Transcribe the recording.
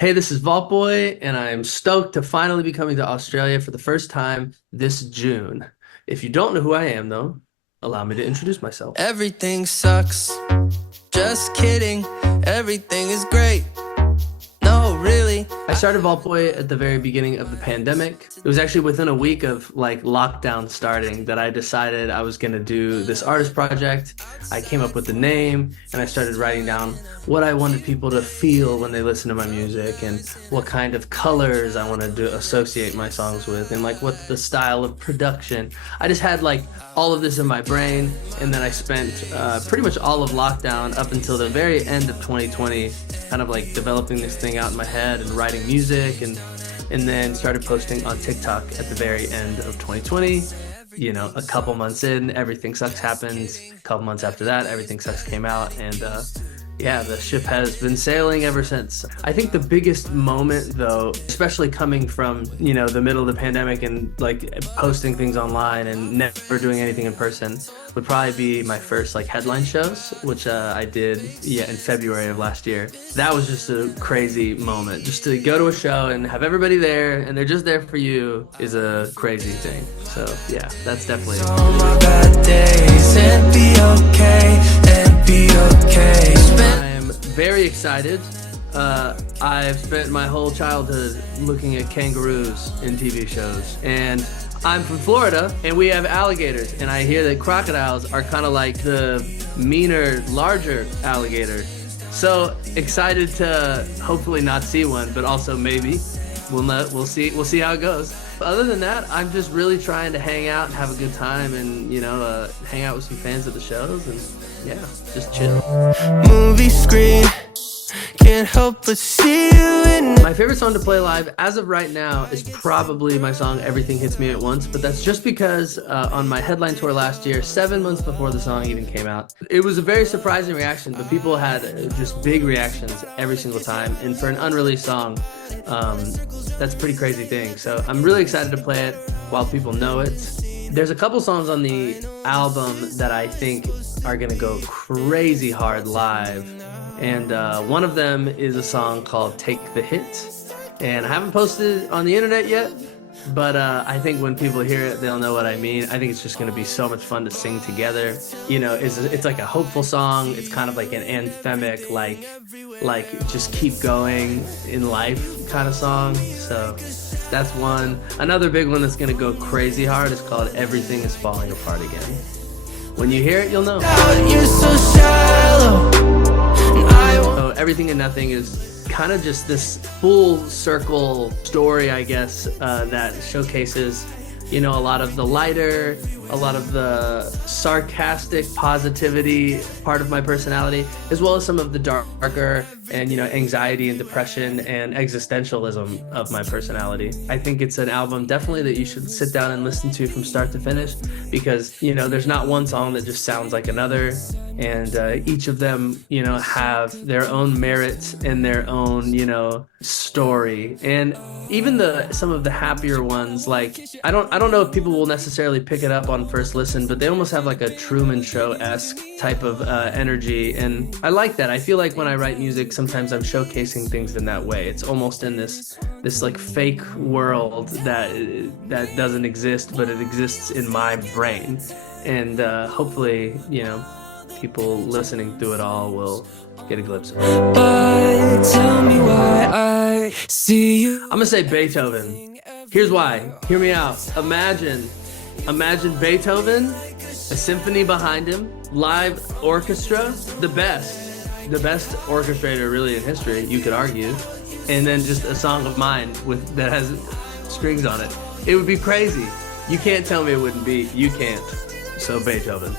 Hey, this is vaultboy, and I'm stoked to finally be coming to Australia for the first time this June. If you don't know who I am, though, allow me to introduce myself. Everything sucks. Just kidding. Everything is great. No, really. I started vaultboy at the very beginning of the pandemic. It was actually within a week of lockdown starting that I decided I was going to do this artist project. I came up with the name and I started writing down what I wanted people to feel when they listen to my music and what kind of colors I wanted to associate my songs with and what the style of production. I just had all of this in my brain, and then I spent pretty much all of lockdown up until the very end of 2020 kind of developing this thing out in my head and writing music, and then started posting on TikTok at the very end of 2020. You know, a couple months in, Everything Sucks happened. A couple months after that, Everything Sucks came out, and yeah, the ship has been sailing ever since. I think the biggest moment, though, especially coming from, the middle of the pandemic and posting things online and never doing anything in person, would probably be my first headline shows, which I did in February of last year. That was just a crazy moment. Just to go to a show and have everybody there and they're just there for you is a crazy thing. So yeah, that's definitely All my bad days and be okay, and be okay. I'm very excited. I've spent my whole childhood looking at kangaroos in TV shows, and I'm from Florida, and we have alligators, and I hear that crocodiles are kind of like the meaner, larger alligator. So excited to hopefully not see one, but also maybe we'll see how it goes. Other than that, I'm just really trying to hang out and have a good time, and hang out with some fans of the shows, and yeah, just chill. Movie screen, can't help but see you in. My favorite song to play live as of right now is probably my song Everything Hits Me at Once, but that's just because on my headline tour last year, 7 months before the song even came out, it was a very surprising reaction, but people had just big reactions every single time, and for an unreleased song, that's a pretty crazy thing. So I'm really excited to play it while people know it. There's a couple songs on the album that I think are gonna go crazy hard live, and one of them is a song called Take the Hit, and I haven't posted it on the internet yet, but I think when people hear it, they'll know what I mean. I think it's just gonna be so much fun to sing together. It's like a hopeful song. It's kind of like an anthemic, like just keep going in life kind of song. So that's one. Another big one that's gonna go crazy hard is called Everything Is Falling Apart Again. When you hear it, you'll know. You're so shallow. So Everything and Nothing is kind of just this full circle story, I guess, that showcases, a lot of the lighter, a lot of the sarcastic positivity part of my personality, as well as some of the darker and, anxiety and depression and existentialism of my personality. I think it's an album definitely that you should sit down and listen to from start to finish, because, there's not one song that just sounds like another. And each of them, have their own merits and their own, story. And even some of the happier ones, I don't know if people will necessarily pick it up on first listen, but they almost have a Truman Show-esque type of energy, and I like that. I feel like when I write music, sometimes I'm showcasing things in that way. It's almost in this fake world that doesn't exist, but it exists in my brain, and hopefully, people listening through it all will get a glimpse of it. But tell me why I see you. I'm gonna say Beethoven. Here's why. Hear me out. Imagine Beethoven, a symphony behind him, live orchestra, the best orchestrator really in history, you could argue, and then just a song of mine that has strings on it. It would be crazy. You can't tell me it wouldn't be. You can't. So Beethoven.